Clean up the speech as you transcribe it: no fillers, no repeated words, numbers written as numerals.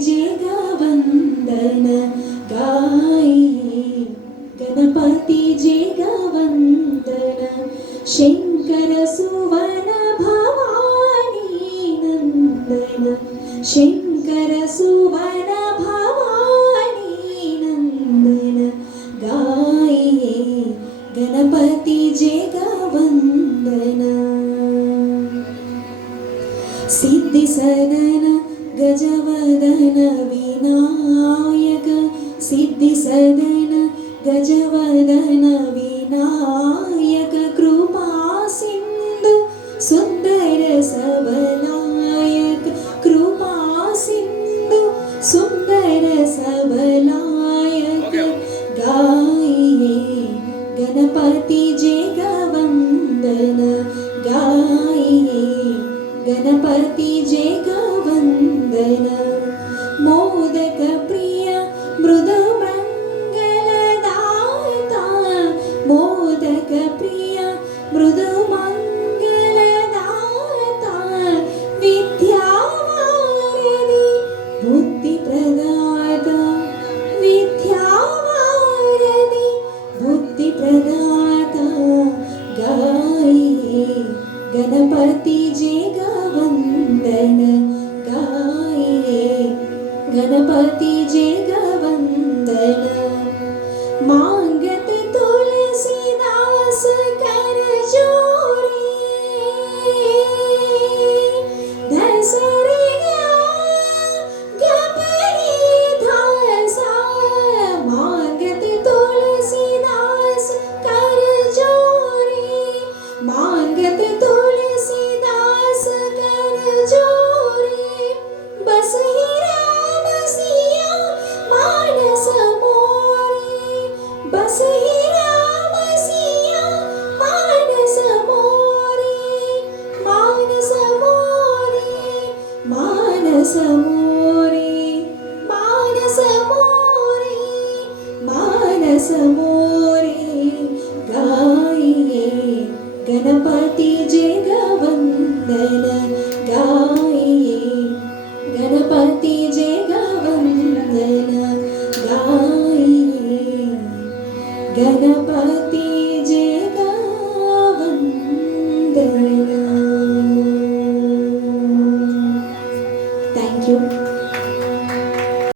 जग वंदन गाये गणपति जग वंदन शंकर सुवन भवानी नंदन शंकर सुवन भवानी नंदन गाये गणपति जग वंदन सिद्धि सदन गजवदन विनायक सिद्धि सदन गजवदन विनायक कृपा सिंधु सुंदर सबलायक कृपा सिंधु सुंदर सबलायक गाये गणपति जग वंदन गाये गणपति जग वंदन मोदक प्रिय मृदु मंगलदाता मोदक प्रिय मृदु मंगलदाता विद्यावारिधि बुद्धि प्रदाता विद्यावारिधि बुद्धि प्रदाता गाये गणपति जग वंदन गाये गणपति जग वंदन मांगत तुलसीदास कर जोरी धसरी गपरी धासा मांगत तुलसीदास कर जोरी मांगत तुलसीदास कर जोरी बस ही राम सिया मानस मोरी बस ही राम सिया मानस मोरी मानस मोरी मानस मोरी मानस मोरी मानस मोरी गाये गणपति जग वंदन गाये गणपति जग वंदन गाये गणपति